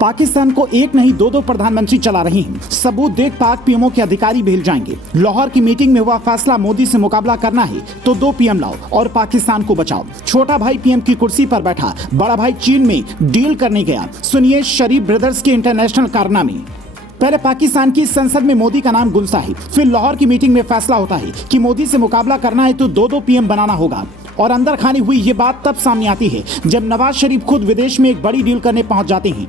पाकिस्तान को एक नहीं दो प्रधानमंत्री चला रही हैं। सबूत देख पाक पीएमओ के अधिकारी भेल जाएंगे। लाहौर की मीटिंग में हुआ फैसला, मोदी से मुकाबला करना है तो 2 पीएम लाओ और पाकिस्तान को बचाओ। छोटा भाई पीएम की कुर्सी पर बैठा, बड़ा भाई चीन में डील करने गया। सुनिए शरीफ ब्रदर्स के इंटरनेशनल कारनामे। पहले पाकिस्तान की संसद में मोदी का नाम गूंजता है, फिर लाहौर की मीटिंग में फैसला होता है कि मोदी से मुकाबला करना है तो 2 पीएम बनाना होगा। और अंदर खानी हुई ये बात तब सामने आती है जब नवाज शरीफ खुद विदेश में एक बड़ी डील करने पहुंच जाते हैं।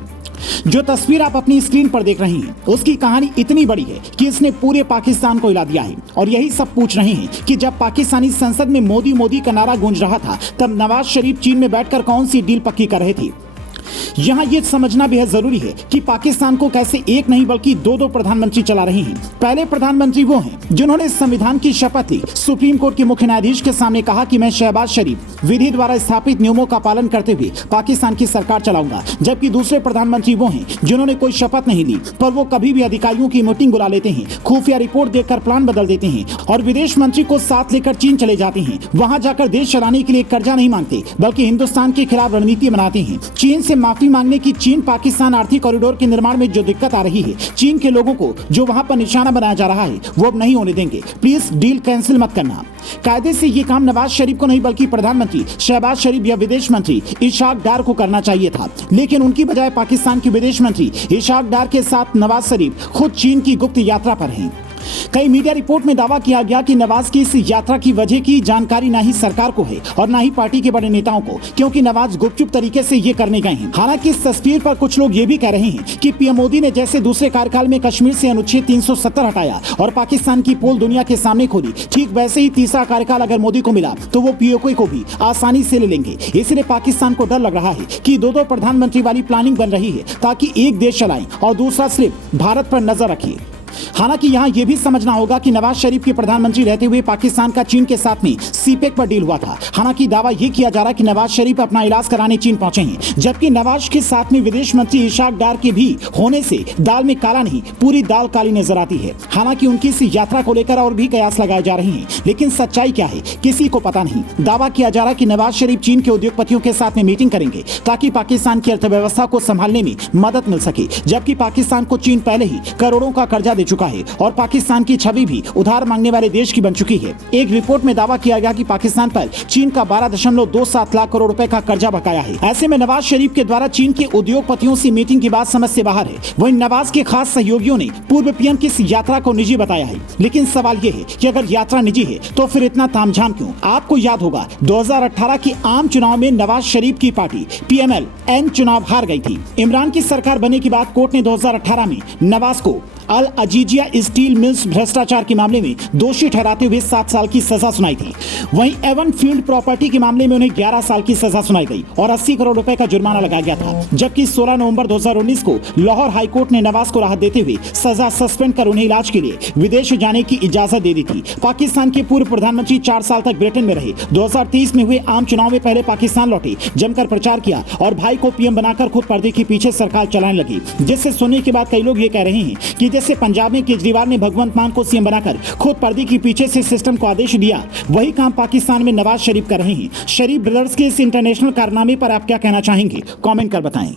जो तस्वीर आप अपनी स्क्रीन पर देख रहे हैं उसकी कहानी इतनी बड़ी है कि इसने पूरे पाकिस्तान को हिला दिया है। और यही सब पूछ रहे हैं कि जब पाकिस्तानी संसद में मोदी मोदी का नारा गूंज रहा था तब नवाज शरीफ चीन में बैठकर कौन सी डील पक्की कर रहे थे। यहाँ ये समझना बेहद जरूरी है कि पाकिस्तान को कैसे एक नहीं बल्कि 2 प्रधानमंत्री चला रहे हैं। पहले प्रधानमंत्री वो हैं जिन्होंने संविधान की शपथ ली, सुप्रीम कोर्ट के मुख्य न्यायाधीश के सामने कहा कि मैं शहबाज शरीफ विधि द्वारा स्थापित नियमों का पालन करते हुए पाकिस्तान की सरकार चलाऊंगा। जबकि दूसरे प्रधानमंत्री वो हैं जिन्होंने कोई शपथ नहीं ली पर वो कभी भी अधिकारियों की मीटिंग बुला लेते हैं, खुफिया रिपोर्ट देखकर प्लान बदल देते हैं और विदेश मंत्री को साथ लेकर चीन चले जाते हैं। वहां जाकर देश चलाने के लिए कर्जा नहीं मांगते बल्कि हिंदुस्तान के खिलाफ रणनीति बनाते हैं। चीन से माफी मांगने की चीन पाकिस्तान आर्थिक कॉरिडोर के निर्माण में जो दिक्कत आ रही है, चीन के लोगों को जो वहां पर निशाना बनाया जा रहा है वो अब नहीं होने देंगे। प्लीज डील कैंसिल मत करना। कायदे से ये काम नवाज शरीफ को नहीं बल्कि प्रधानमंत्री शहबाज शरीफ या विदेश मंत्री इशाक डार को करना चाहिए था, लेकिन उनकी बजाय पाकिस्तान के विदेश मंत्री इशाक डार के साथ नवाज शरीफ खुद चीन की गुप्त यात्रा पर हैं। कई मीडिया रिपोर्ट में दावा किया गया कि नवाज की इस यात्रा की वजह की जानकारी ना ही सरकार को है और ना ही पार्टी के बड़े नेताओं को, क्योंकि नवाज गुपचुप तरीके से ये करने गए हैं। हालांकि इस तस्वीर पर कुछ लोग ये भी कह रहे हैं कि पीएम मोदी ने जैसे दूसरे कार्यकाल में कश्मीर से अनुच्छेद 370 हटाया और पाकिस्तान की पोल दुनिया के सामने खोली, ठीक वैसे ही तीसरा कार्यकाल अगर मोदी को मिला तो वो पीओके को भी आसानी से ले लेंगे। इसलिए पाकिस्तान को डर लग रहा है कि 2 प्रधानमंत्री वाली प्लानिंग बन रही है ताकि एक देश चलाएं और दूसरा सिर्फ भारत पर नजर रखे। हालांकि यहाँ यह भी समझना होगा कि नवाज शरीफ के प्रधानमंत्री रहते हुए पाकिस्तान का चीन के साथ में सीपेक पर डील हुआ था। हालांकि दावा यह किया जा रहा है कि नवाज शरीफ अपना इलाज कराने चीन पहुंचे हैं, जबकि नवाज के साथ में विदेश मंत्री इशाक डार के भी होने से दाल में काला नहीं पूरी दाल काली नजर आती है। हालांकि उनकी इस यात्रा को लेकर और भी कयास लगाए जा रहे हैं, लेकिन सच्चाई क्या है किसी को पता नहीं। दावा किया जा रहा है कि नवाज शरीफ चीन के उद्योगपतियों के साथ में मीटिंग करेंगे ताकि पाकिस्तान की अर्थव्यवस्था को संभालने में मदद मिल सके, जबकि पाकिस्तान को चीन पहले ही करोड़ों का कर्जा दे चुका है और पाकिस्तान की छवि भी उधार मांगने वाले देश की बन चुकी है। एक रिपोर्ट में दावा किया गया कि पाकिस्तान पर चीन का 12.27 लाख करोड़ रुपए का कर्जा बकाया है। ऐसे में नवाज शरीफ के द्वारा चीन के उद्योगपतियों से मीटिंग की बात समझ से बाहर है। वहीं नवाज के खास सहयोगियों ने पूर्व पीएम की इस यात्रा को निजी बताया है, लेकिन सवाल ये है कि अगर यात्रा निजी है तो फिर इतना तामझाम क्यों। आपको याद होगा 2018 के आम चुनाव में नवाज शरीफ की पार्टी PML N चुनाव हार गई थी। इमरान की सरकार बनने के बाद कोर्ट ने 2018 में नवाज को अल अजीजिया स्टील मिल्स भ्रष्टाचार के मामले में दोषी ठहराते हुए 7 साल की सजा सुनाई थी। वहीं एवन फील्ड प्रॉपर्टी के मामले में उन्हें 11 साल की सजा सुनाई गई और 80 करोड़ रुपए का जुर्माना लगाया गया था। जबकि 16 नवंबर 2019 को लाहौर हाईकोर्ट ने नवाज को राहत देते हुए सजा सस्पेंड कर उन्हें इलाज के लिए विदेश जाने की इजाजत दे दी थी। पाकिस्तान के पूर्व प्रधानमंत्री 4 साल तक ब्रिटेन में रहे। 2023 में हुए आम चुनाव में पहले पाकिस्तान लौटे, जमकर प्रचार किया और भाई को पीएम बनाकर खुद पर्दे के पीछे सरकार चलाने लगी, जिससे सुनने के बाद कई लोग ये कह रहे हैं कि जैसे पंजाब में केजरीवाल ने भगवंत मान को सीएम बनाकर खुद पर्दे के पीछे से सिस्टम को आदेश दिया, वही काम पाकिस्तान में नवाज शरीफ कर रहे हैं। शरीफ ब्रदर्स के इस इंटरनेशनल कारनामे पर आप क्या कहना चाहेंगे, कमेंट कर बताएं।